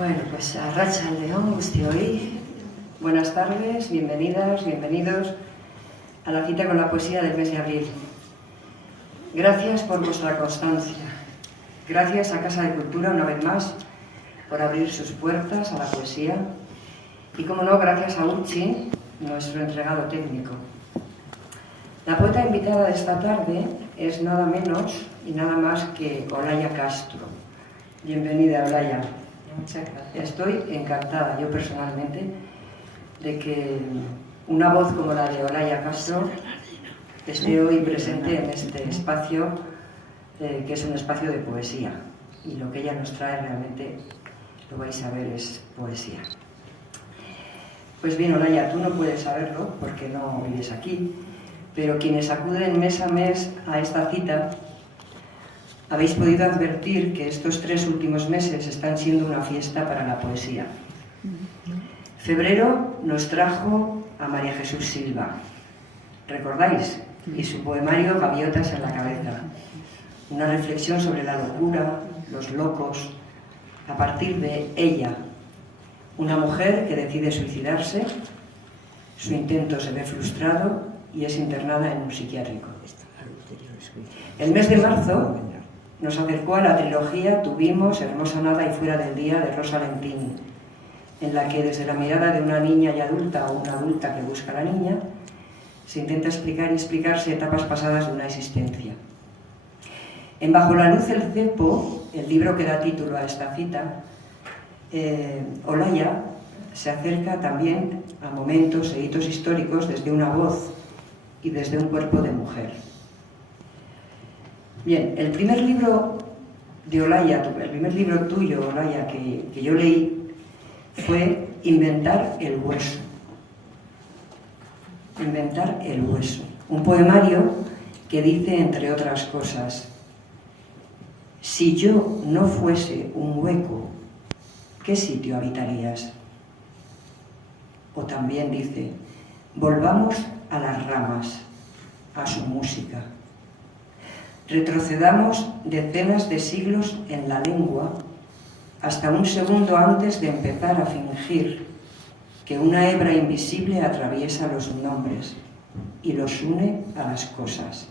Bueno, pues arratsalde-on guztioi. Buenas tardes, bienvenidas, bienvenidos a la cita con la poesía del mes de abril. Gracias por vuestra constancia. Gracias a Casa de Cultura, una vez más, por abrir sus puertas a la poesía. Y, como no, gracias a Uchi, nuestro entregado técnico. La poeta invitada de esta tarde es nada menos y nada más que Olaya Castro. Bienvenida, Olaya. Muchas gracias. Estoy encantada, yo personalmente, de que una voz como la de Olaya Castro esté hoy presente en este espacio, que es un espacio de poesía. Y lo que ella nos trae realmente, lo vais a ver, es poesía. Pues bien, Olaya, tú no puedes saberlo porque no vives aquí, pero quienes acuden mes a mes a esta cita, habéis podido advertir que estos 3 últimos meses están siendo una fiesta para la poesía. Febrero nos trajo a María Jesús Silva, ¿recordáis? Y su poemario Gaviotas en la cabeza. Una reflexión sobre la locura, los locos, a partir de ella, una mujer que decide suicidarse, su intento se ve frustrado y es internada en un psiquiátrico. El mes de marzo nos acercó a la trilogía Tuvimos, Hermosa Nada y Fuera del Día de Rosa Lentini, en la que desde la mirada de una niña y adulta o una adulta que busca a la niña, se intenta explicar y explicarse etapas pasadas de una existencia. En Bajo la luz del cepo, el libro que da título a esta cita, Olaya se acerca también a momentos e hitos históricos desde una voz y desde un cuerpo de mujer. Bien, el primer libro de Olaya, el primer libro tuyo, Olaya, que yo leí, fue Inventar el hueso. Inventar el hueso. Un poemario que dice, entre otras cosas, si yo no fuese un hueco, ¿qué sitio habitarías? O también dice, volvamos a las ramas, a su música. Retrocedamos decenas de siglos en la lengua hasta un segundo antes de empezar a fingir que una hebra invisible atraviesa los nombres y los une a las cosas.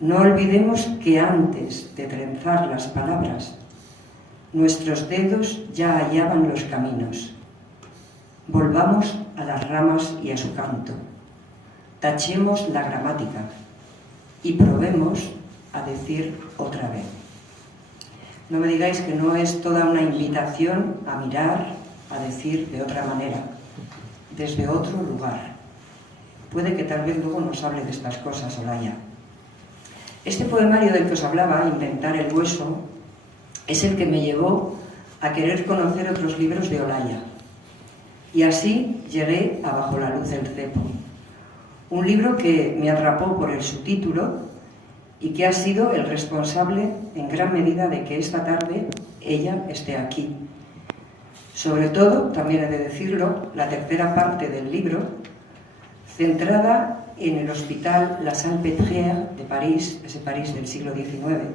No olvidemos que antes de trenzar las palabras, nuestros dedos ya hallaban los caminos. Volvamos a las ramas y a su canto. Tachemos la gramática y probemos a decir otra vez. No me digáis que no es toda una invitación a mirar, a decir de otra manera, desde otro lugar. Puede que tal vez luego nos hable de estas cosas, Olaya. Este poemario del que os hablaba, Inventar el hueso, es el que me llevó a querer conocer otros libros de Olaya. Y así llegué a Bajo la luz del cepo. Un libro que me atrapó por el subtítulo y que ha sido el responsable en gran medida de que esta tarde ella esté aquí. Sobre todo, también he de decirlo, la tercera parte del libro, centrada en el hospital La Salpêtrière de París, ese París del siglo XIX,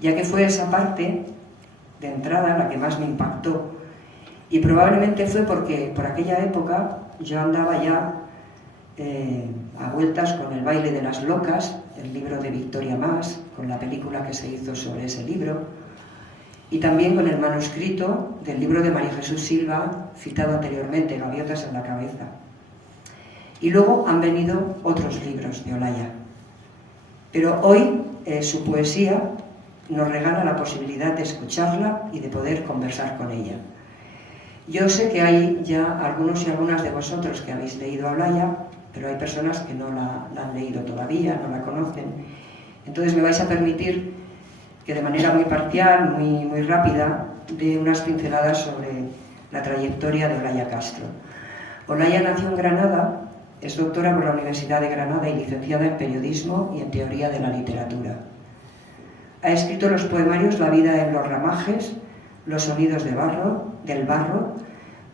ya que fue esa parte de entrada la que más me impactó. Y probablemente fue porque por aquella época yo andaba ya a vueltas con El baile de las locas, el libro de Victoria Mas, con la película que se hizo sobre ese libro, y también con el manuscrito del libro de María Jesús Silva, citado anteriormente, Gaviotas en la cabeza. Y luego han venido otros libros de Olaya. Pero hoy su poesía nos regala la posibilidad de escucharla y de poder conversar con ella. Yo sé que hay ya algunos y algunas de vosotros que habéis leído a Olaya, pero hay personas que no la han leído todavía, no la conocen. Entonces me vais a permitir que de manera muy parcial, muy rápida, dé unas pinceladas sobre la trayectoria de Olaya Castro. Olaya nació en Granada, es doctora por la Universidad de Granada y licenciada en Periodismo y en Teoría de la Literatura. Ha escrito los poemarios La vida en los ramajes, Los sonidos del barro,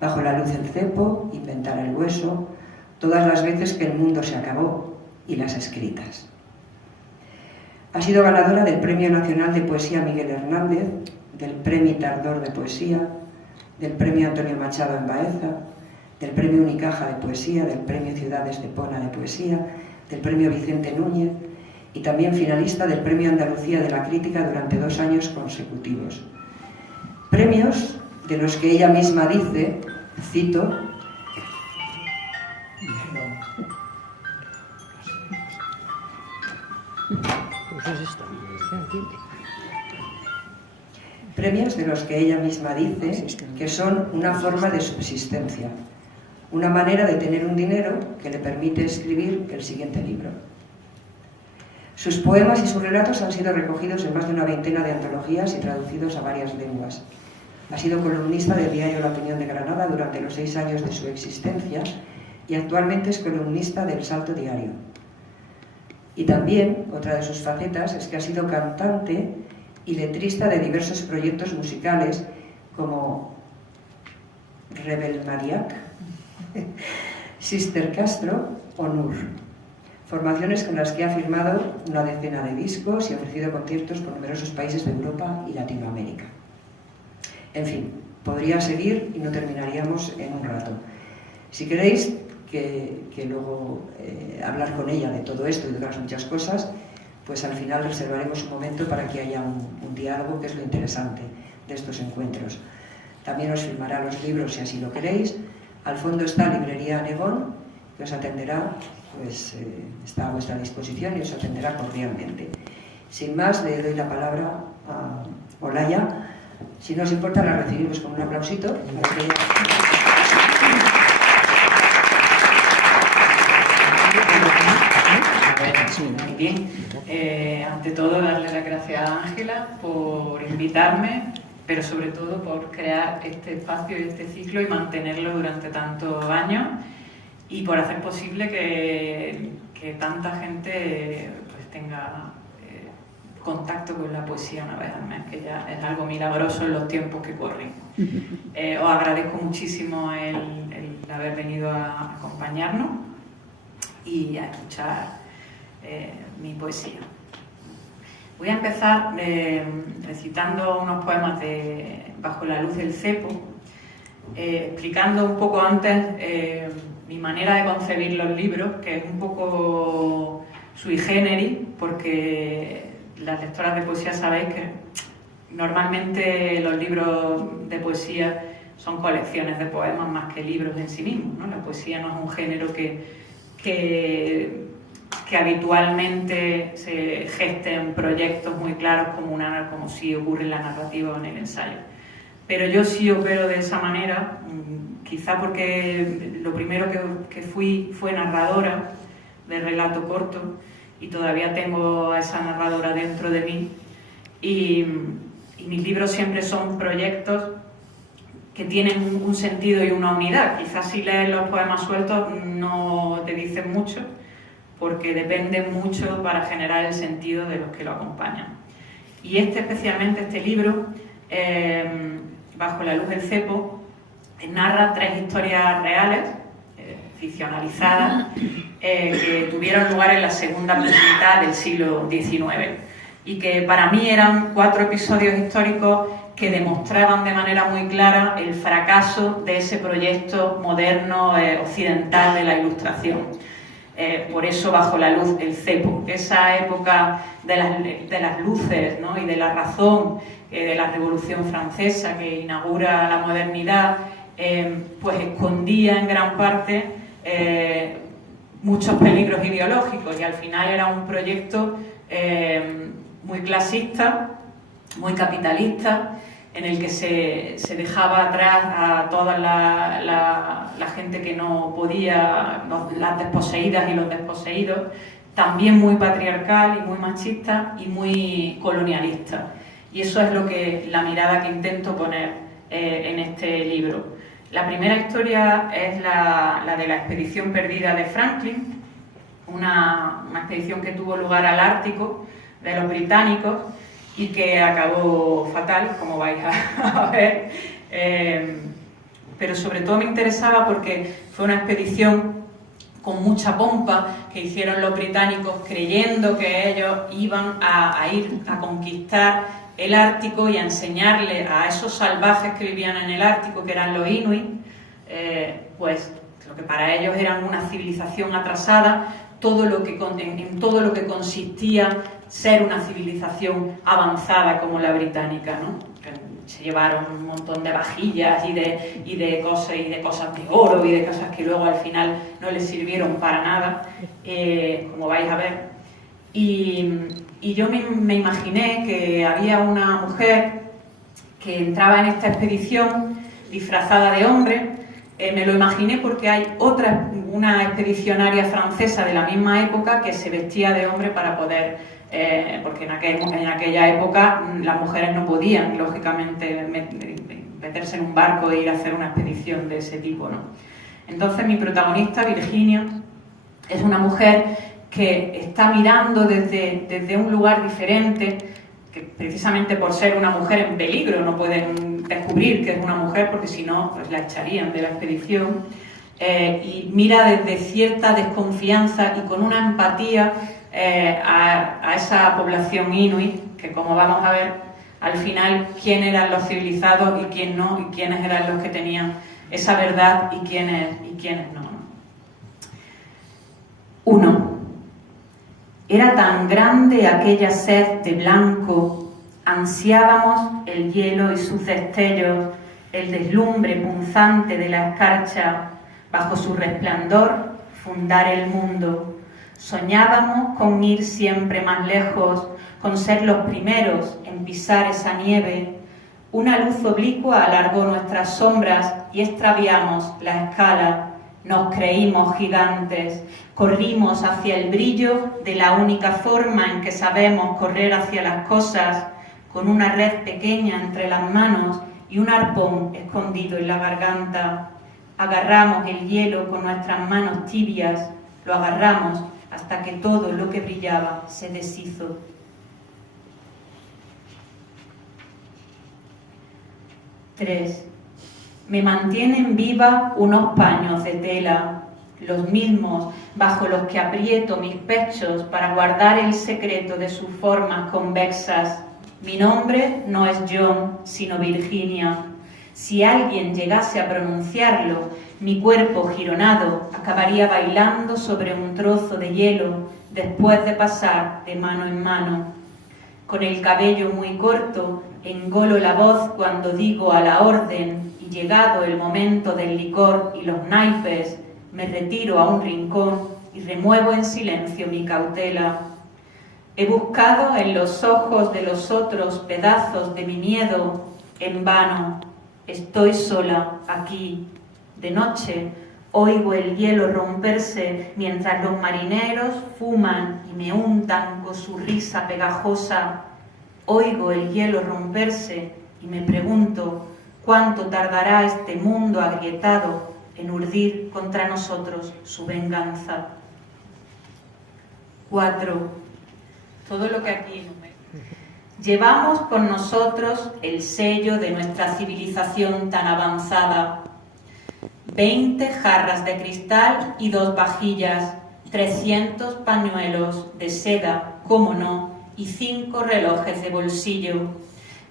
Bajo la luz del cepo, Inventar el hueso, Todas las veces que el mundo se acabó y Las escritas. Ha sido ganadora del Premio Nacional de Poesía Miguel Hernández del Premio Tardor de Poesía, del Premio Antonio Machado en Baeza, del Premio Unicaja de Poesía, del Premio Ciudad de Estepona de Poesía, del Premio Vicente Núñez y también finalista del Premio Andalucía de la Crítica durante 2 años consecutivos. Premios de los que ella misma dice, cito, premios de los que ella misma dice que son una forma de subsistencia, una manera de tener un dinero que le permite escribir el siguiente libro. Sus poemas y sus relatos han sido recogidos en más de una veintena de antologías y traducidos a varias lenguas. Ha sido columnista del diario La Opinión de Granada durante los 6 años de su existencia y actualmente es columnista del Salto Diario. Y también, otra de sus facetas, es que ha sido cantante y letrista de diversos proyectos musicales como Rebel Mariac, Sister Castro o Nur. Formaciones con las que ha firmado una decena de discos y ha ofrecido conciertos por numerosos países de Europa y Latinoamérica. En fin, podría seguir y no terminaríamos en un rato. Si queréis que luego hablar con ella de todo esto y de otras muchas cosas, pues al final reservaremos un momento para que haya un diálogo, que es lo interesante de estos encuentros. También os firmará los libros si así lo queréis. Al fondo está Librería Anegón, que os atenderá, pues está a vuestra disposición y os atenderá cordialmente. Sin más, le doy la palabra a Olaya. Si no os importa, la recibimos con un aplausito. Muy bien. Ante todo, darle las gracias a Ángela por invitarme, pero sobre todo por crear este espacio y este ciclo y mantenerlo durante tantos años y por hacer posible que tanta gente pues tenga contacto con la poesía una vez al mes, que ya es algo milagroso en los tiempos que corren. Os agradezco muchísimo el haber venido a acompañarnos y a escuchar mi poesía. Voy a empezar recitando unos poemas de Bajo la luz del cepo, explicando un poco antes mi manera de concebir los libros, que es un poco sui generis, porque las lectoras de poesía sabéis que normalmente los libros de poesía son colecciones de poemas más que libros en sí mismos, ¿no? La poesía no es un género que habitualmente se geste en proyectos muy claros como sí ocurre en la narrativa o en el ensayo. Pero yo sí opero de esa manera, quizá porque lo primero que fui fue narradora de relato corto y todavía tengo a esa narradora dentro de mí y mis libros siempre son proyectos que tienen un sentido y una unidad. Quizás si lees los poemas sueltos no te dicen mucho, porque dependen mucho para generar el sentido de los que lo acompañan. Y especialmente este libro, Bajo la luz del cepo, narra 3 historias reales, ficcionalizadas, que tuvieron lugar en la segunda mitad del siglo XIX y que para mí eran 4 episodios históricos que demostraban de manera muy clara el fracaso de ese proyecto moderno occidental de la Ilustración. Por eso Bajo la luz del cepo, esa época de las luces, ¿no? Y de la razón, de la Revolución Francesa que inaugura la modernidad, pues escondía en gran parte muchos peligros ideológicos y al final era un proyecto muy clasista, muy capitalista, en el que se dejaba atrás a toda la gente que no podía, las desposeídas y los desposeídos, también muy patriarcal y muy machista y muy colonialista. Y eso es la mirada que intento poner en este libro. La primera historia es la de la expedición perdida de Franklin, una expedición que tuvo lugar al Ártico de los británicos y que acabó fatal, como vais a ver, pero sobre todo me interesaba porque fue una expedición con mucha pompa que hicieron los británicos creyendo que ellos iban a ir a conquistar el Ártico y a enseñarle a esos salvajes que vivían en el Ártico, que eran los inuit, pues lo que para ellos eran una civilización atrasada, en todo lo que consistía ser una civilización avanzada como la británica, ¿no? Se llevaron un montón de vajillas y de cosas de oro y de cosas que luego al final no les sirvieron para nada, como vais a ver. Y yo me imaginé que había una mujer que entraba en esta expedición disfrazada de hombre. Me lo imaginé porque hay una expedicionaria francesa de la misma época que se vestía de hombre para poder, porque en aquella época las mujeres no podían, lógicamente, meterse en un barco e ir a hacer una expedición de ese tipo, ¿no? Entonces mi protagonista, Virginia, es una mujer que está mirando desde un lugar diferente, que precisamente por ser una mujer en peligro no pueden descubrir que es una mujer, porque si no, pues la echarían de la expedición, y mira desde cierta desconfianza y con una empatía a esa población inuit, que como vamos a ver al final, quién eran los civilizados y quién no, y quiénes eran los que tenían esa verdad y quiénes no. 1. Era tan grande aquella sed de blanco, ansiábamos el hielo y sus destellos, el deslumbre punzante de la escarcha, bajo su resplandor fundar el mundo. Soñábamos con ir siempre más lejos, con ser los primeros en pisar esa nieve. Una luz oblicua alargó nuestras sombras y extraviamos la escala. Nos creímos gigantes, corrimos hacia el brillo de la única forma en que sabemos correr hacia las cosas, con una red pequeña entre las manos y un arpón escondido en la garganta. Agarramos el hielo con nuestras manos tibias, lo agarramos hasta que todo lo que brillaba se deshizo. 3. Me mantienen viva unos paños de tela, los mismos bajo los que aprieto mis pechos para guardar el secreto de sus formas convexas. Mi nombre no es John, sino Virginia. Si alguien llegase a pronunciarlo, mi cuerpo gironado acabaría bailando sobre un trozo de hielo después de pasar de mano en mano. Con el cabello muy corto, engolo la voz cuando digo a la orden, y llegado el momento del licor y los naipes, me retiro a un rincón y remuevo en silencio mi cautela. He buscado en los ojos de los otros pedazos de mi miedo, en vano. Estoy sola aquí. De noche oigo el hielo romperse mientras los marineros fuman y me untan con su risa pegajosa. Oigo el hielo romperse y me pregunto cuánto tardará este mundo agrietado en urdir contra nosotros su venganza. 4. Todo lo que aquí llevamos con nosotros el sello de nuestra civilización tan avanzada. 20 jarras de cristal y 2 vajillas, 300 pañuelos de seda, cómo no, y 5 relojes de bolsillo,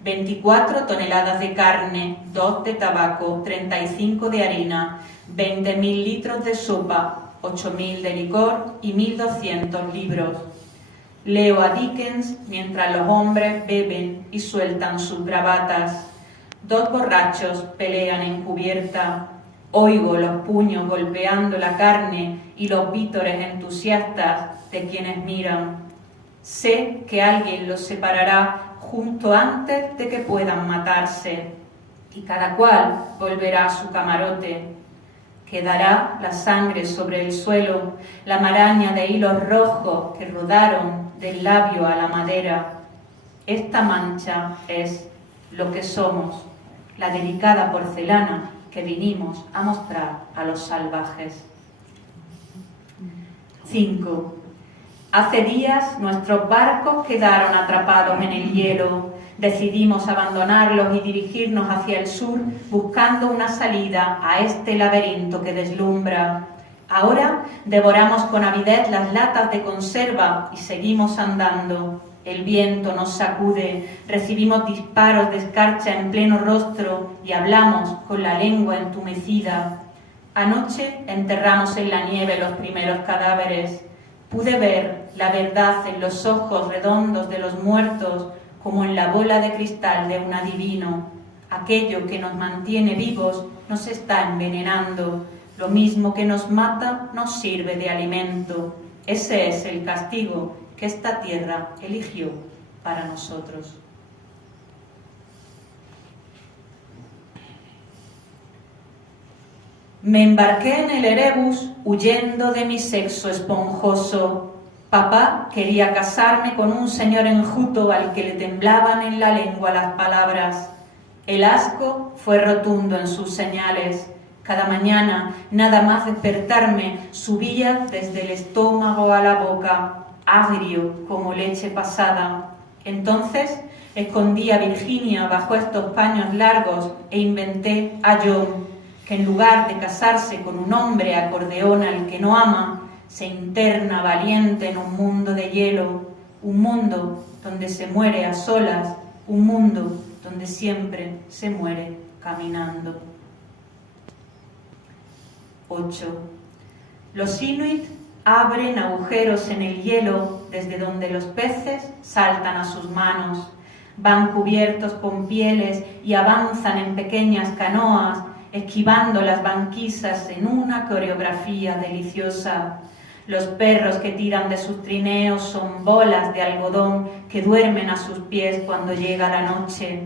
24 toneladas de carne, 2 de tabaco, 35 de harina, 20.000 litros de sopa, 8.000 de licor y 1.200 libros. Leo a Dickens mientras los hombres beben y sueltan sus bravatas. 2 borrachos pelean en cubierta. Oigo los puños golpeando la carne y los vítores entusiastas de quienes miran. Sé que alguien los separará justo antes de que puedan matarse, y cada cual volverá a su camarote. Quedará la sangre sobre el suelo, la maraña de hilos rojos que rodaron del labio a la madera. Esta mancha es lo que somos, la delicada porcelana que vinimos a mostrar a los salvajes. 5. Hace días nuestros barcos quedaron atrapados en el hielo. Decidimos abandonarlos y dirigirnos hacia el sur buscando una salida a este laberinto que deslumbra. Ahora devoramos con avidez las latas de conserva y seguimos andando. el viento nos sacude, recibimos disparos de escarcha en pleno rostro y hablamos con la lengua entumecida. Anoche enterramos en la nieve los primeros cadáveres. Pude ver la verdad en los ojos redondos de los muertos como en la bola de cristal de un adivino. Aquello que nos mantiene vivos nos está envenenando. Lo mismo que nos mata nos sirve de alimento. Ese es el castigo que esta tierra eligió para nosotros. Me embarqué en el Erebus huyendo de mi sexo esponjoso. Papá quería casarme con un señor enjuto al que le temblaban en la lengua las palabras. El asco fue rotundo en sus señales. Cada mañana, nada más despertarme, subía desde el estómago a la boca, agrio como leche pasada. Entonces escondí a Virginia bajo estos paños largos e inventé a John, que en lugar de casarse con un hombre acordeón al que no ama, se interna valiente en un mundo de hielo, un mundo donde se muere a solas, un mundo donde siempre se muere caminando. 8. Los inuit abren agujeros en el hielo desde donde los peces saltan a sus manos. Van cubiertos con pieles y avanzan en pequeñas canoas, esquivando las banquisas en una coreografía deliciosa. Los perros que tiran de sus trineos son bolas de algodón que duermen a sus pies cuando llega la noche.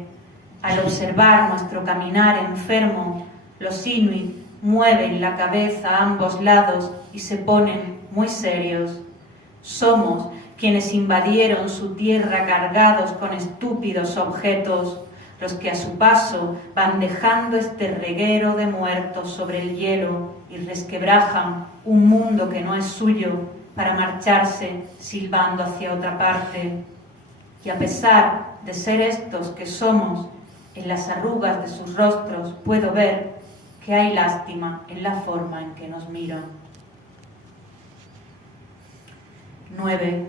Al observar nuestro caminar enfermo, los inuit mueven la cabeza a ambos lados y se ponen muy serios. Somos quienes invadieron su tierra cargados con estúpidos objetos, los que a su paso van dejando este reguero de muertos sobre el hielo y resquebrajan un mundo que no es suyo para marcharse silbando hacia otra parte. Y a pesar de ser estos que somos, en las arrugas de sus rostros puedo ver que hay lástima en la forma en que nos miran. 9.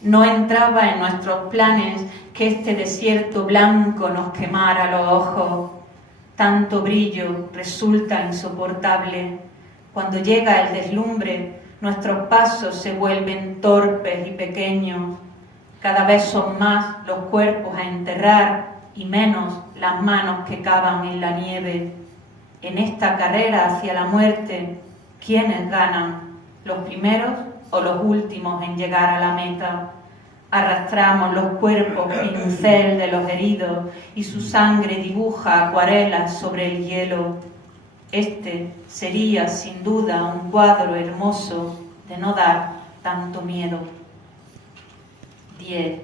No entraba en nuestros planes que este desierto blanco nos quemara los ojos. Tanto brillo resulta insoportable. Cuando llega el deslumbre, nuestros pasos se vuelven torpes y pequeños. Cada vez son más los cuerpos a enterrar y menos las manos que cavan en la nieve. En esta carrera hacia la muerte, ¿quiénes ganan? ¿Los primeros o los últimos en llegar a la meta? Arrastramos los cuerpos pincel de los heridos y su sangre dibuja acuarelas sobre el hielo. Este sería sin duda un cuadro hermoso de no dar tanto miedo. 10.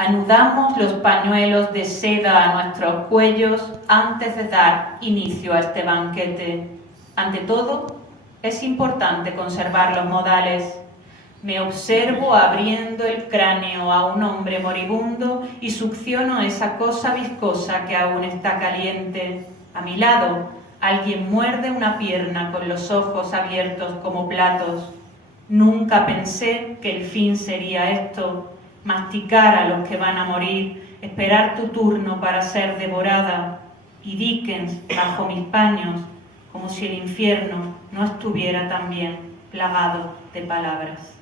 Anudamos los pañuelos de seda a nuestros cuellos antes de dar inicio a este banquete. Ante todo, es importante conservar los modales. Me observo abriendo el cráneo a un hombre moribundo y succiono esa cosa viscosa que aún está caliente. A mi lado, alguien muerde una pierna con los ojos abiertos como platos. Nunca pensé que el fin sería esto. Masticar a los que van a morir, esperar tu turno para ser devorada, y Dickens bajo mis paños, como si el infierno no estuviera también plagado de palabras.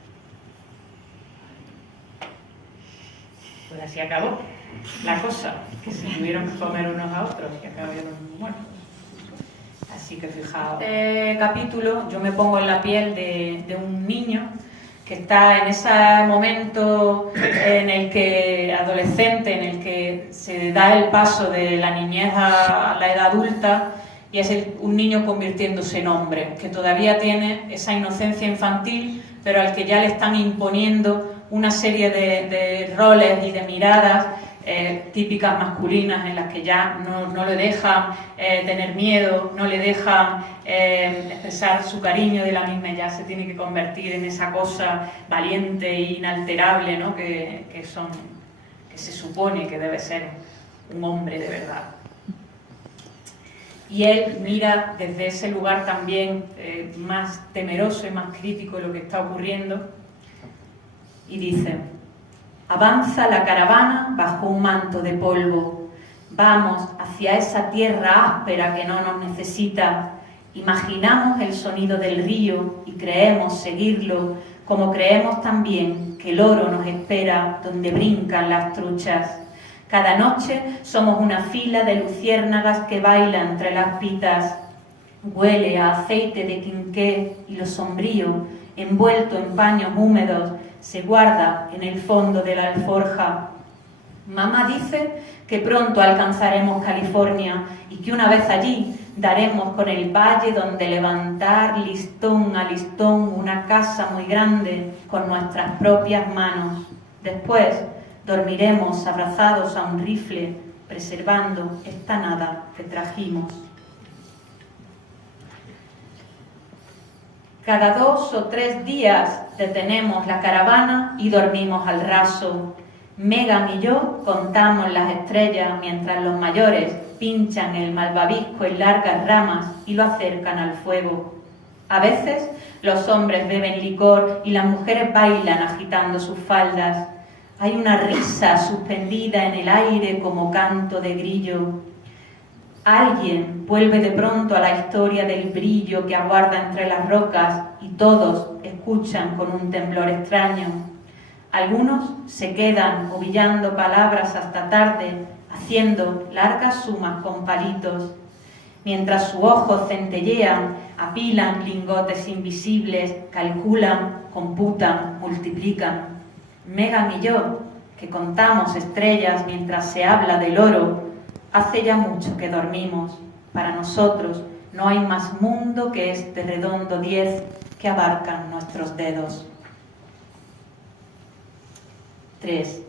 Pues así acabó la cosa, que se tuvieron que comer unos a otros y acabaron muertos. Así que fijaos, este capítulo yo me pongo en la piel de un niño que está en ese momento en el que, adolescente, en el que se da el paso de la niñez a la edad adulta y es un niño convirtiéndose en hombre, que todavía tiene esa inocencia infantil, pero al que ya le están imponiendo una serie de roles y de miradas típicas masculinas en las que ya no le dejan tener miedo, no le dejan expresar su cariño de la misma, ya se tiene que convertir en esa cosa valiente e inalterable, ¿no? que se supone que debe ser un hombre de verdad. Y él mira desde ese lugar también más temeroso y más crítico lo que está ocurriendo y dice: Avanza la caravana bajo un manto de polvo. Vamos hacia esa tierra áspera que no nos necesita. Imaginamos el sonido del río y creemos seguirlo, como creemos también que el oro nos espera donde brincan las truchas. Cada noche somos una fila de luciérnagas que bailan entre las pitas. Huele a aceite de quinqué y lo sombrío, envuelto en paños húmedos, se guarda en el fondo de la alforja. Mamá dice que pronto alcanzaremos California y que una vez allí daremos con el valle donde levantar listón a listón una casa muy grande con nuestras propias manos. Después dormiremos abrazados a un rifle, preservando esta nada que trajimos. Cada 2 o 3 días detenemos la caravana y dormimos al raso. Megan y yo contamos las estrellas mientras los mayores pinchan el malvavisco en largas ramas y lo acercan al fuego. A veces los hombres beben licor y las mujeres bailan agitando sus faldas. Hay una risa suspendida en el aire como canto de grillo. Alguien vuelve de pronto a la historia del brillo que aguarda entre las rocas y todos escuchan con un temblor extraño. Algunos se quedan ovillando palabras hasta tarde, haciendo largas sumas con palitos. Mientras sus ojos centellean, apilan lingotes invisibles, calculan, computan, multiplican. Megan y yo, que contamos estrellas mientras se habla del oro, hace ya mucho que dormimos. Para nosotros no hay más mundo que este redondo 10 que abarcan nuestros dedos. 3.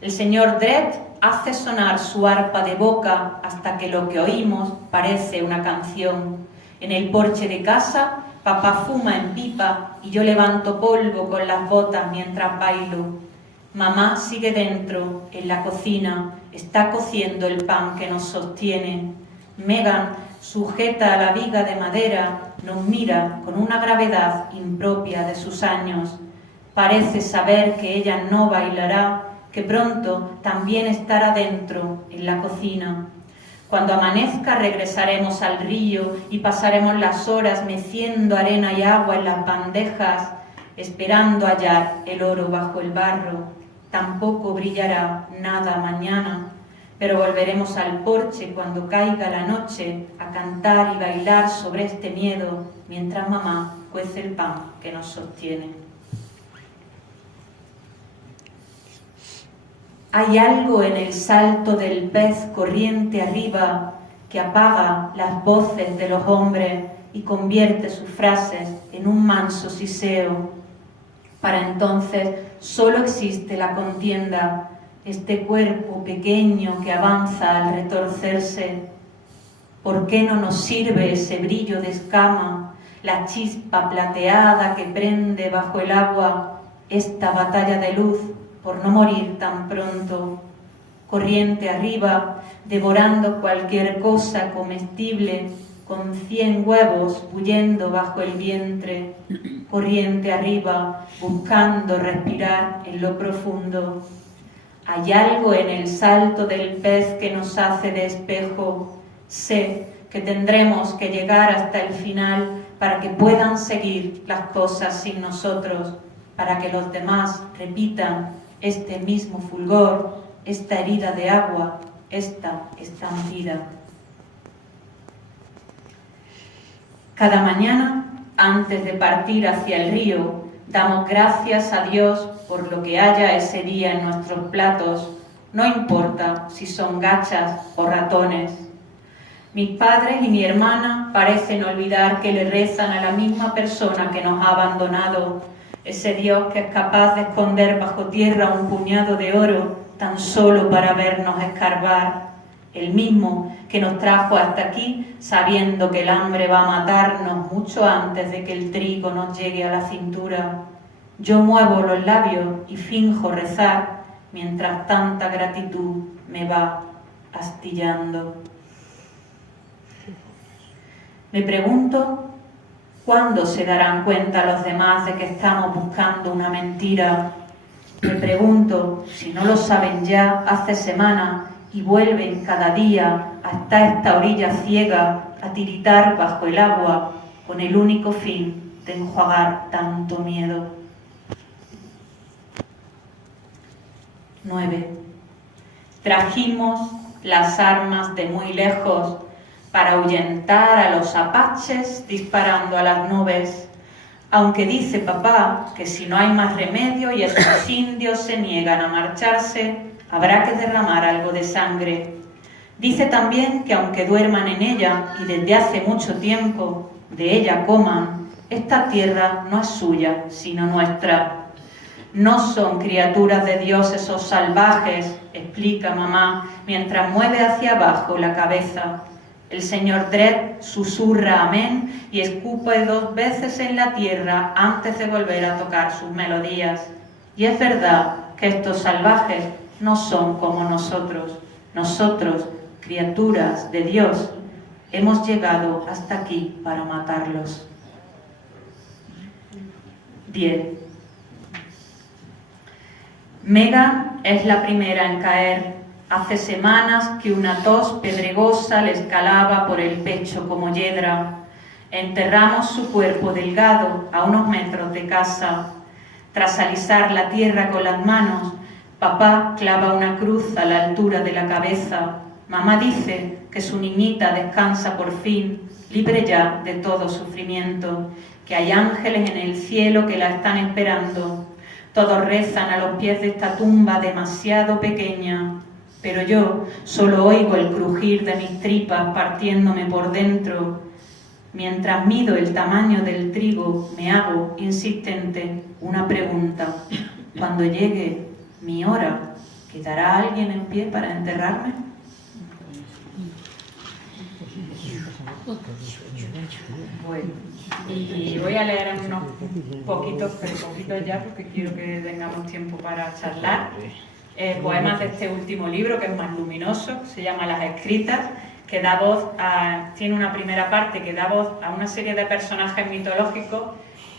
El señor Dredd hace sonar su arpa de boca hasta que lo que oímos parece una canción. En el porche de casa, papá fuma en pipa y yo levanto polvo con las botas mientras bailo. Mamá sigue dentro, en la cocina, está cociendo el pan que nos sostiene. Megan, sujeta a la viga de madera, nos mira con una gravedad impropia de sus años. Parece saber que ella no bailará, que pronto también estará dentro, en la cocina. Cuando amanezca regresaremos al río y pasaremos las horas meciendo arena y agua en las bandejas, esperando hallar el oro bajo el barro. Tampoco brillará nada mañana, pero volveremos al porche cuando caiga la noche a cantar y bailar sobre este miedo mientras mamá cuece el pan que nos sostiene. Hay algo en el salto del pez corriente arriba que apaga las voces de los hombres y convierte sus frases en un manso siseo. Para entonces solo existe la contienda, este cuerpo pequeño que avanza al retorcerse. ¿Por qué no nos sirve ese brillo de escama, la chispa plateada que prende bajo el agua, esta batalla de luz por no morir tan pronto? Corriente arriba, devorando cualquier cosa comestible, con 100 huevos huyendo bajo el vientre. Corriente arriba, buscando respirar en lo profundo. Hay algo en el salto del pez que nos hace de espejo. Sé que tendremos que llegar hasta el final para que puedan seguir las cosas sin nosotros, para que los demás repitan este mismo fulgor, esta herida de agua, esta estampida. Cada mañana, antes de partir hacia el río, damos gracias a Dios por lo que haya ese día en nuestros platos, no importa si son gachas o ratones. Mis padres y mi hermana parecen olvidar que le rezan a la misma persona que nos ha abandonado, ese Dios que es capaz de esconder bajo tierra un puñado de oro tan solo para vernos escarbar, el mismo que nos trajo hasta aquí sabiendo que el hambre va a matarnos mucho antes de que el trigo nos llegue a la cintura. Yo muevo los labios y finjo rezar mientras tanta gratitud me va astillando. Me pregunto ¿cuándo se darán cuenta los demás de que estamos buscando una mentira? Me pregunto si no lo saben ya hace semanas y vuelven cada día hasta esta orilla ciega a tiritar bajo el agua con el único fin de enjuagar tanto miedo. 9. Trajimos las armas de muy lejos para ahuyentar a los apaches disparando a las nubes, aunque dice papá que si no hay más remedio y estos indios se niegan a marcharse, habrá que derramar algo de sangre. Dice también que aunque duerman en ella y desde hace mucho tiempo de ella coman, esta tierra no es suya, sino nuestra. No son criaturas de Dios esos salvajes, explica mamá, mientras mueve hacia abajo la cabeza. El señor Dredd susurra amén y escupe 2 veces en la tierra antes de volver a tocar sus melodías. Y es verdad que estos salvajes no son como nosotros. Nosotros, criaturas de Dios, hemos llegado hasta aquí para matarlos. 10. Megan es la primera en caer. Hace semanas que una tos pedregosa le escalaba por el pecho como hiedra. Enterramos su cuerpo delgado a unos metros de casa. Tras alisar la tierra con las manos, papá clava una cruz a la altura de la cabeza. Mamá dice que su niñita descansa por fin, libre ya de todo sufrimiento, que hay ángeles en el cielo que la están esperando. Todos rezan a los pies de esta tumba demasiado pequeña, pero yo solo oigo el crujir de mis tripas partiéndome por dentro. Mientras mido el tamaño del trigo, me hago, insistente, una pregunta. Cuando llegue mi hora, ¿quedará alguien en pie para enterrarme? Bueno, y voy a leer unos poquitos, pero poquitos ya, porque quiero que tengamos tiempo para charlar. Poemas de este último libro, que es más luminoso, se llama Las Escritas, que da voz tiene una primera parte que da voz a una serie de personajes mitológicos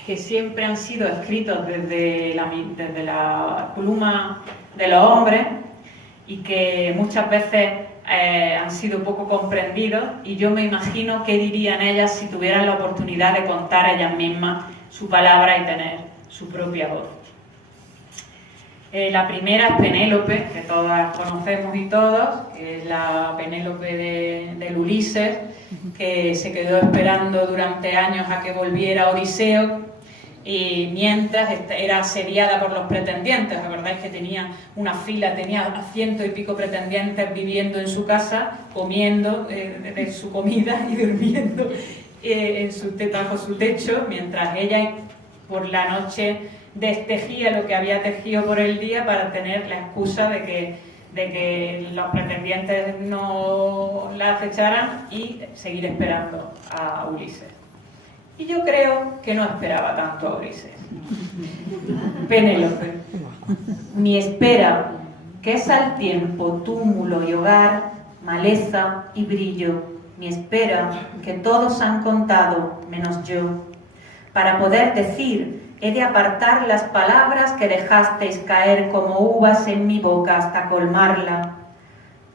que siempre han sido escritos desde la pluma de los hombres y que muchas veces han sido poco comprendidos, y yo me imagino qué dirían ellas si tuvieran la oportunidad de contar a ellas mismas su palabra y tener su propia voz. La primera es Penélope, que todas conocemos y todos, es la Penélope del Ulises, que se quedó esperando durante años a que volviera Odiseo, y mientras era asediada por los pretendientes. La verdad es que tenía una fila, tenía a 100 y pico pretendientes viviendo en su casa, comiendo de su comida y durmiendo bajo su techo, mientras ella por la noche destejía lo que había tejido por el día para tener la excusa de que los pretendientes no la acecharan y seguir esperando a Ulises. Y yo creo que no esperaba tanto a Ulises. Penélope. Mi espera, que es al tiempo túmulo y hogar, maleza y brillo. Mi espera, que todos han contado, menos yo. Para poder decir, he de apartar las palabras que dejasteis caer como uvas en mi boca hasta colmarla.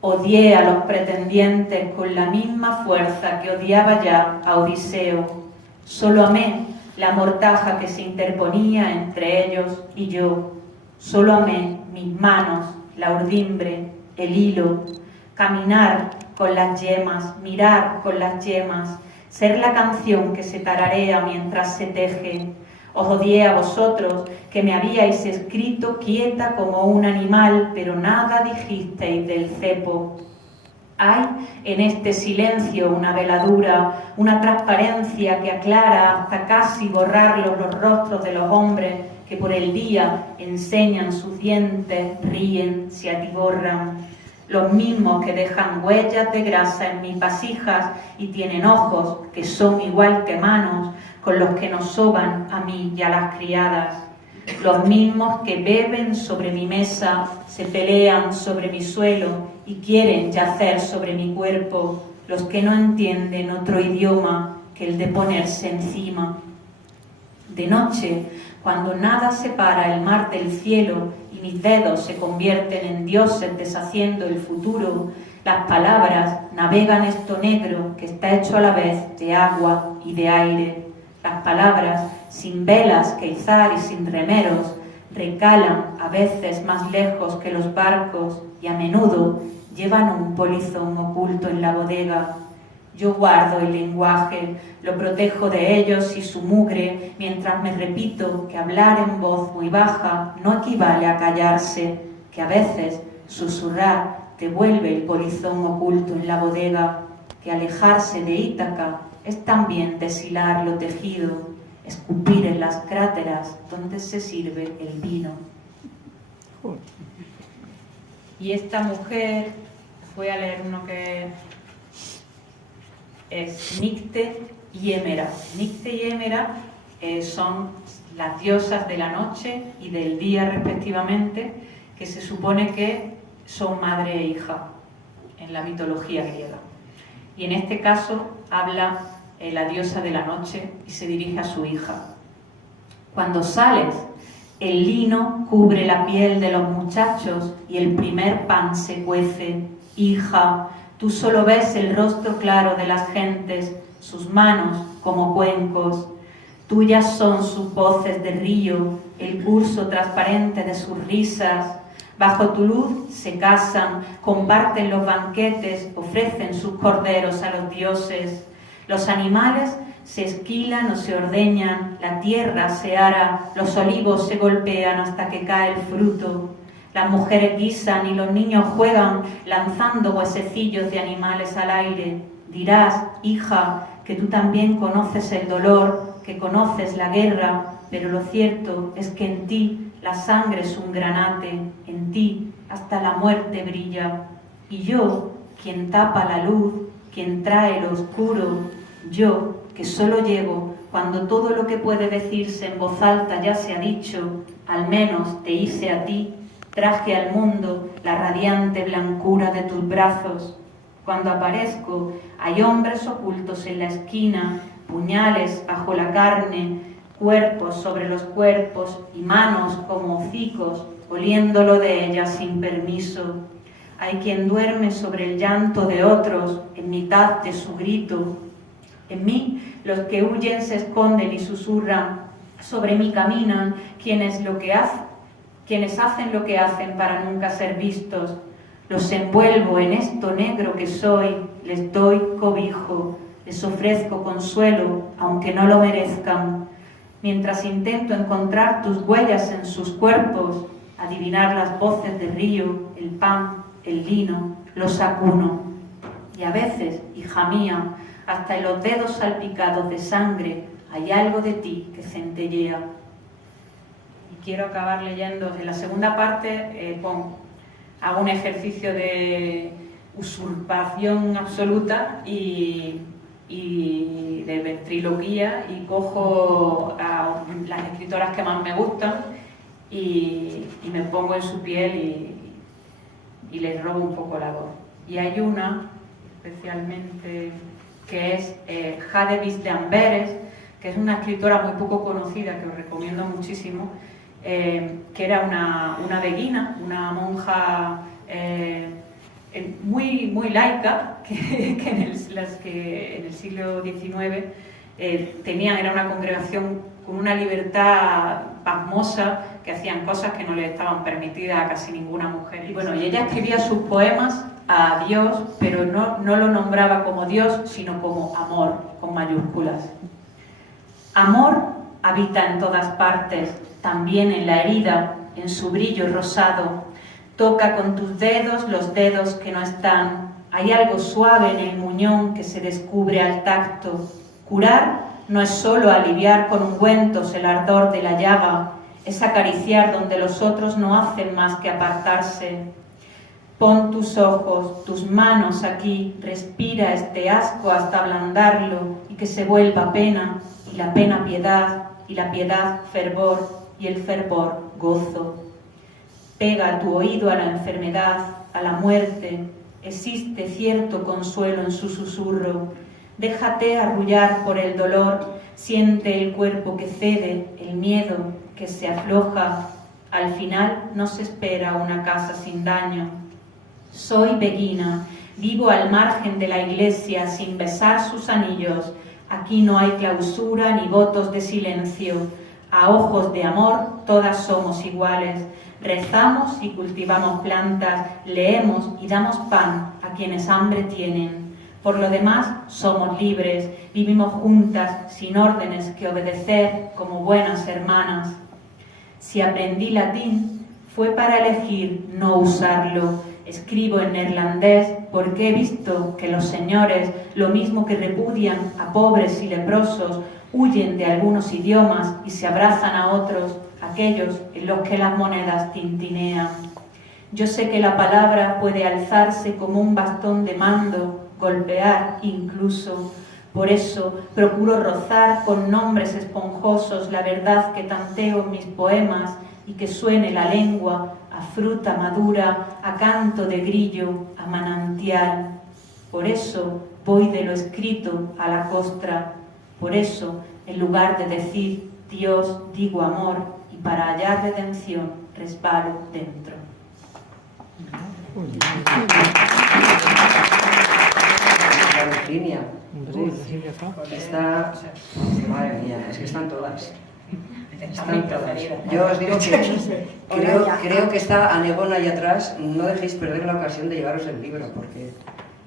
Odié a los pretendientes con la misma fuerza que odiaba ya a Odiseo. Solo amé la mortaja que se interponía entre ellos y yo. Solo amé mis manos, la urdimbre, el hilo, caminar con las yemas, mirar con las yemas, ser la canción que se tararea mientras se teje. Os odié a vosotros, que me habíais escrito quieta como un animal, pero nada dijisteis del cepo. Hay en este silencio una veladura, una transparencia que aclara hasta casi borrarlos los rostros de los hombres que por el día enseñan sus dientes, ríen, se atiborran. Los mismos que dejan huellas de grasa en mis vasijas y tienen ojos que son igual que manos con los que nos soban a mí y a las criadas. Los mismos que beben sobre mi mesa, se pelean sobre mi suelo y quieren yacer sobre mi cuerpo, los que no entienden otro idioma que el de ponerse encima. De noche, cuando nada separa el mar del cielo y y mis dedos se convierten en dioses deshaciendo el futuro, las palabras navegan esto negro que está hecho a la vez de agua y de aire. Las palabras, sin velas que izar y sin remeros, recalan a veces más lejos que los barcos y a menudo llevan un polizón oculto en la bodega. Yo guardo el lenguaje, lo protejo de ellos y su mugre, mientras me repito que hablar en voz muy baja no equivale a callarse, que a veces susurrar devuelve el polizón oculto en la bodega, que alejarse de Ítaca es también deshilar lo tejido, escupir en las cráteras donde se sirve el vino. Y esta mujer, voy a leer uno que es Nicte y Hémera. Nicte y Hémera son las diosas de la noche y del día respectivamente, que se supone que son madre e hija en la mitología griega. Y en este caso habla la diosa de la noche y se dirige a su hija. Cuando sales, el lino cubre la piel de los muchachos y el primer pan se cuece. Hija, tú solo ves el rostro claro de las gentes, sus manos como cuencos. Tuyas son sus voces de río, el curso transparente de sus risas. Bajo tu luz se casan, comparten los banquetes, ofrecen sus corderos a los dioses. Los animales se esquilan o se ordeñan, la tierra se ara, los olivos se golpean hasta que cae el fruto. Las mujeres guisan y los niños juegan lanzando huesecillos de animales al aire. Dirás, hija, que tú también conoces el dolor, que conoces la guerra, pero lo cierto es que en ti la sangre es un granate, en ti hasta la muerte brilla. Y yo, quien tapa la luz, quien trae lo oscuro, yo, que solo llego cuando todo lo que puede decirse en voz alta ya se ha dicho, al menos te hice a ti, traje al mundo la radiante blancura de tus brazos. Cuando aparezco, hay hombres ocultos en la esquina, puñales bajo la carne, cuerpos sobre los cuerpos y manos como hocicos, oliéndolo de ellas sin permiso. Hay quien duerme sobre el llanto de otros, en mitad de su grito. En mí, los que huyen se esconden y susurran. Sobre mí caminan quienes hacen lo que hacen para nunca ser vistos. Los envuelvo en esto negro que soy, les doy cobijo, les ofrezco consuelo, aunque no lo merezcan. Mientras intento encontrar tus huellas en sus cuerpos, adivinar las voces del río, el pan, el lino, los acuno. Y a veces, hija mía, hasta en los dedos salpicados de sangre hay algo de ti que centellea. Y quiero acabar leyendo, en la segunda parte hago un ejercicio de usurpación absoluta y de ventriloquía y cojo a las escritoras que más me gustan y me pongo en su piel y les robo un poco la voz. Y hay una especialmente que es Hadevis de Amberes, que es una escritora muy poco conocida que os recomiendo muchísimo, que era una beguina, una monja muy laica, que en el siglo XIX era una congregación con una libertad pasmosa, que hacían cosas que no le estaban permitidas a casi ninguna mujer. Y bueno, y ella escribía sus poemas a Dios, pero no lo nombraba como Dios, sino como amor, con mayúsculas. Amor habita en todas partes, también en la herida, en su brillo rosado. Toca con tus dedos los dedos que no están. Hay algo suave en el muñón que se descubre al tacto. Curar no es solo aliviar con ungüentos el ardor de la llaga, es acariciar donde los otros no hacen más que apartarse. Pon tus ojos, tus manos aquí, respira este asco hasta ablandarlo y que se vuelva pena, y la pena piedad, y la piedad fervor, y el fervor gozo. Pega tu oído a la enfermedad, a la muerte, existe cierto consuelo en su susurro. Déjate arrullar por el dolor, siente el cuerpo que cede, el miedo que se afloja. Al final no se espera una casa sin daño. Soy beguina, vivo al margen de la iglesia sin besar sus anillos. Aquí no hay clausura ni votos de silencio. A ojos de amor todas somos iguales. Rezamos y cultivamos plantas, leemos y damos pan a quienes hambre tienen. Por lo demás, somos libres, vivimos juntas, sin órdenes que obedecer, como buenas hermanas. Si aprendí latín, fue para elegir no usarlo. Escribo en neerlandés porque he visto que los señores, lo mismo que repudian a pobres y leprosos, huyen de algunos idiomas y se abrazan a otros, aquellos en los que las monedas tintinean. Yo sé que la palabra puede alzarse como un bastón de mando, golpear incluso. Por eso procuro rozar con nombres esponjosos la verdad que tanteo en mis poemas y que suene la lengua a fruta madura, a canto de grillo, a manantial. Por eso voy de lo escrito a la costra. Por eso, en lugar de decir Dios, digo amor, y para hallar redención resbalo dentro. Virginia, está, madre mía, es que están todas. Están todas. Yo os digo que creo que está Anegón ahí atrás. No dejéis perder la ocasión de llevaros el libro, porque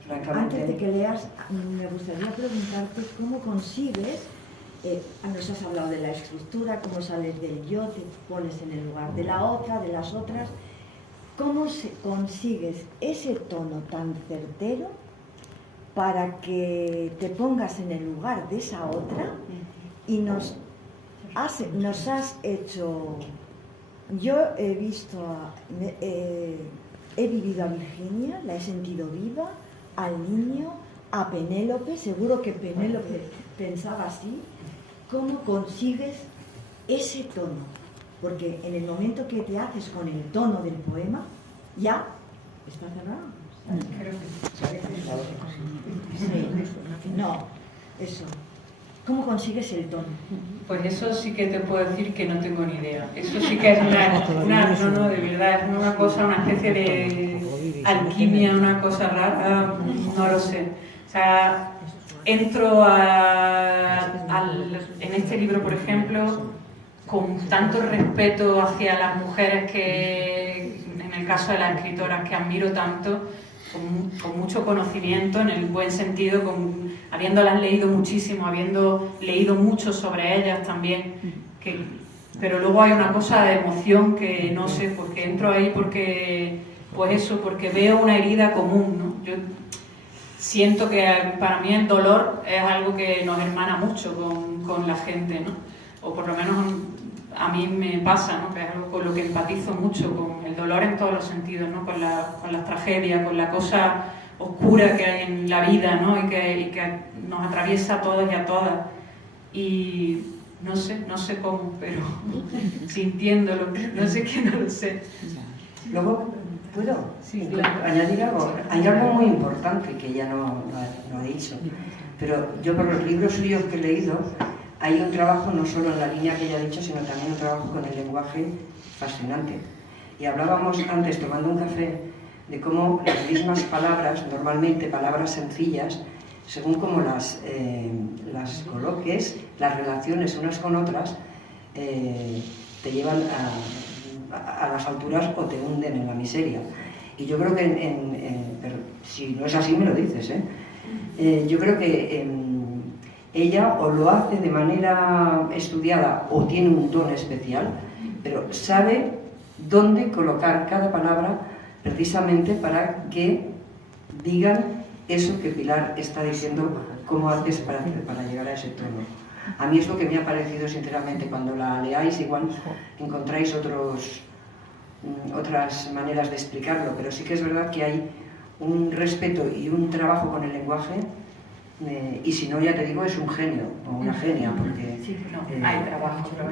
francamente... Antes de que leas, me gustaría preguntarte cómo consigues, nos has hablado de la estructura, cómo sales del yo, te pones en el lugar de la otra, de las otras. ¿Cómo consigues ese tono tan certero para que te pongas en el lugar de esa otra y nos has hecho... Yo he visto, he vivido a Virginia, la he sentido viva, al niño, a Penélope, seguro que Penélope pensaba así. ¿Cómo consigues ese tono? Porque en el momento que te haces con el tono del poema, ya está cerrado. Creo que sí. No, eso. ¿Cómo consigues el tono? Pues eso sí que te puedo decir que no tengo ni idea. Eso sí que es no, de verdad, es una cosa, una especie de alquimia, una cosa rara, no lo sé. O sea, entro en este libro, por ejemplo, con tanto respeto hacia las mujeres que, en el caso de las escritoras que admiro tanto, con mucho conocimiento, en el buen sentido, habiéndolas leído muchísimo, habiendo leído mucho sobre ellas también, pero luego hay una cosa de emoción que no sé, porque entro ahí porque veo una herida común, ¿no? Yo siento que para mí el dolor es algo que nos hermana mucho con la gente, ¿no? O por lo menos a mí me pasa, ¿no? Que es algo con lo que empatizo mucho, con el dolor en todos los sentidos, ¿no? Con las tragedias, con la cosa oscura que hay en la vida, ¿no? y que nos atraviesa a todos y a todas. Y no sé cómo, pero sintiéndolo, no sé qué, no lo sé. Luego, ¿puedo sí, claro. añadir algo? Hay algo muy importante que ella no ha dicho, pero yo por los libros suyos que he leído, hay un trabajo no solo en la línea que ella ha dicho, sino también un trabajo con el lenguaje fascinante. Y hablábamos antes, tomando un café, de cómo las mismas palabras, normalmente palabras sencillas, según cómo las coloques, las relaciones unas con otras, te llevan a las alturas o te hunden en la miseria. Y yo creo que, pero si no es así me lo dices, yo creo que ella o lo hace de manera estudiada o tiene un don especial, pero sabe dónde colocar cada palabra precisamente para que digan eso que Pilar está diciendo, cómo haces para llegar a ese tono. A mí es lo que me ha parecido, sinceramente, cuando la leáis, igual encontráis otras maneras de explicarlo, pero sí que es verdad que hay un respeto y un trabajo con el lenguaje, y si no, ya te digo, es un genio o una genia, porque... Sí, no, hay trabajo, pero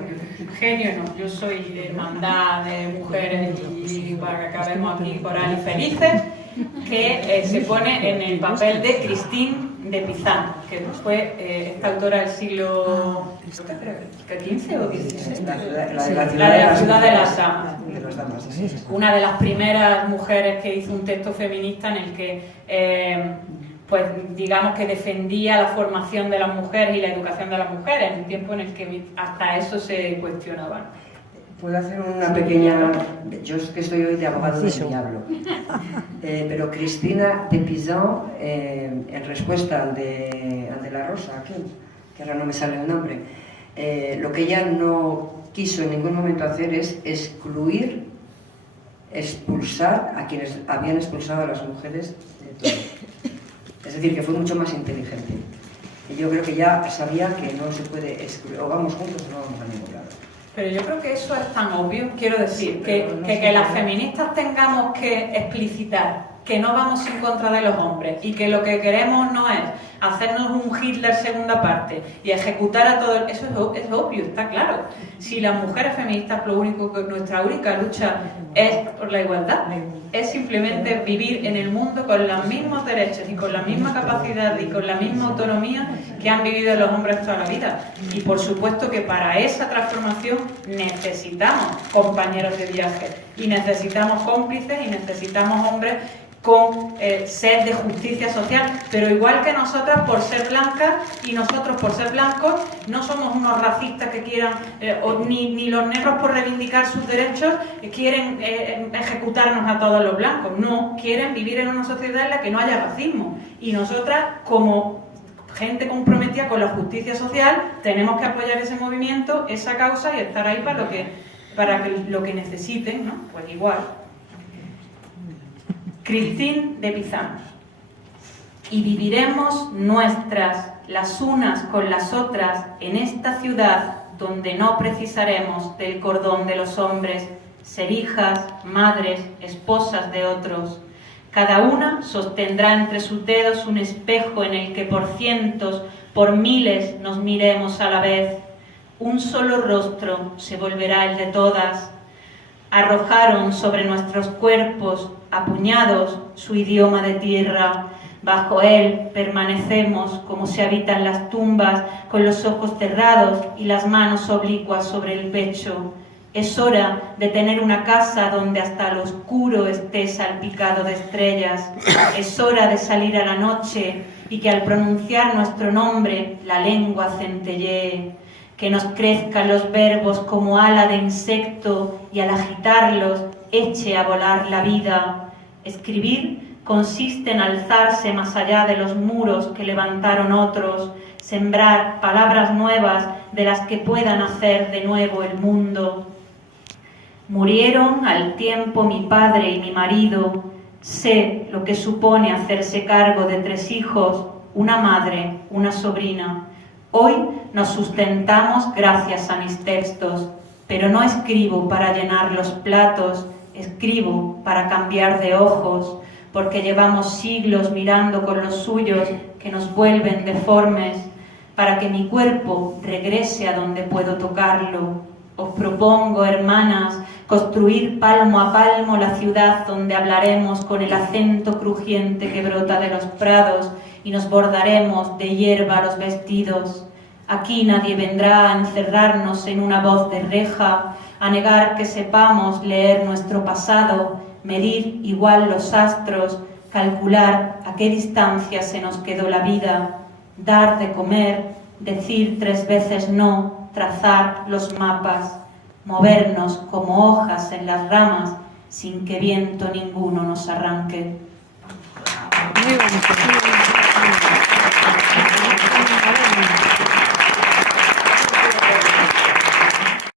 genio no, yo soy hermandad de mujeres y para que acabemos aquí coral y felices, que se pone en el papel de Christine, de Pizan, que fue esta autora del siglo XV o XVI. La de la ciudad de Lhasa. Una de las primeras mujeres que hizo un texto feminista en el que, pues digamos que defendía la formación de las mujeres y la educación de las mujeres, en un tiempo en el que hasta eso se cuestionaba. Puedo hacer una pequeña... Yo es que estoy hoy de abogado del diablo. Pero Cristina de Pizan, en respuesta al de la Rosa, aquel, que ahora no me sale el nombre, lo que ella no quiso en ningún momento hacer es excluir, expulsar a quienes habían expulsado a las mujeres de todo. Es decir, que fue mucho más inteligente. Y yo creo que ya sabía que no se puede excluir, o vamos juntos o no vamos a ningún lado. Pero yo creo que eso es tan obvio, quiero decir, que las feministas tengamos que explicitar que no vamos en contra de los hombres y que lo que queremos no es hacernos un Hitler segunda parte y ejecutar a todo... Eso es obvio, está claro. Si las mujeres feministas, nuestra única lucha es por la igualdad, es simplemente vivir en el mundo con los mismos derechos y con la misma capacidad y con la misma autonomía que han vivido los hombres toda la vida. Y por supuesto que para esa transformación necesitamos compañeros de viaje y necesitamos cómplices y necesitamos hombres con sed de justicia social, pero igual que nosotras por ser blancas y nosotros por ser blancos, no somos unos racistas que quieran, ni los negros por reivindicar sus derechos quieren ejecutarnos a todos los blancos, no, quieren vivir en una sociedad en la que no haya racismo, y nosotras como gente comprometida con la justicia social tenemos que apoyar ese movimiento, esa causa y estar ahí para lo que necesiten, ¿no? Pues igual. Christine de Pizan. Y viviremos nuestras, las unas con las otras, en esta ciudad donde no precisaremos del cordón de los hombres, ser hijas, madres, esposas de otros. Cada una sostendrá entre sus dedos un espejo en el que por cientos, por miles nos miremos a la vez. Un solo rostro se volverá el de todas. Arrojaron sobre nuestros cuerpos, a puñados, su idioma de tierra. Bajo él permanecemos como se habitan las tumbas, con los ojos cerrados y las manos oblicuas sobre el pecho. Es hora de tener una casa donde hasta lo oscuro esté salpicado de estrellas. Es hora de salir a la noche y que al pronunciar nuestro nombre la lengua centellee. Que nos crezcan los verbos como ala de insecto y al agitarlos eche a volar la vida. Escribir consiste en alzarse más allá de los muros que levantaron otros, sembrar palabras nuevas de las que puedan hacer de nuevo el mundo. Murieron al tiempo mi padre y mi marido. Sé lo que supone hacerse cargo de 3 hijos, una madre, una sobrina. Hoy nos sustentamos gracias a mis textos, pero no escribo para llenar los platos, escribo para cambiar de ojos, porque llevamos siglos mirando con los suyos que nos vuelven deformes, para que mi cuerpo regrese a donde puedo tocarlo. Os propongo, hermanas, construir palmo a palmo la ciudad donde hablaremos con el acento crujiente que brota de los prados y nos bordaremos de hierba los vestidos. Aquí nadie vendrá a encerrarnos en una voz de reja, a negar que sepamos leer nuestro pasado, medir igual los astros, calcular a qué distancia se nos quedó la vida, dar de comer, decir 3 veces no, trazar los mapas, movernos como hojas en las ramas sin que viento ninguno nos arranque. Muy bonito.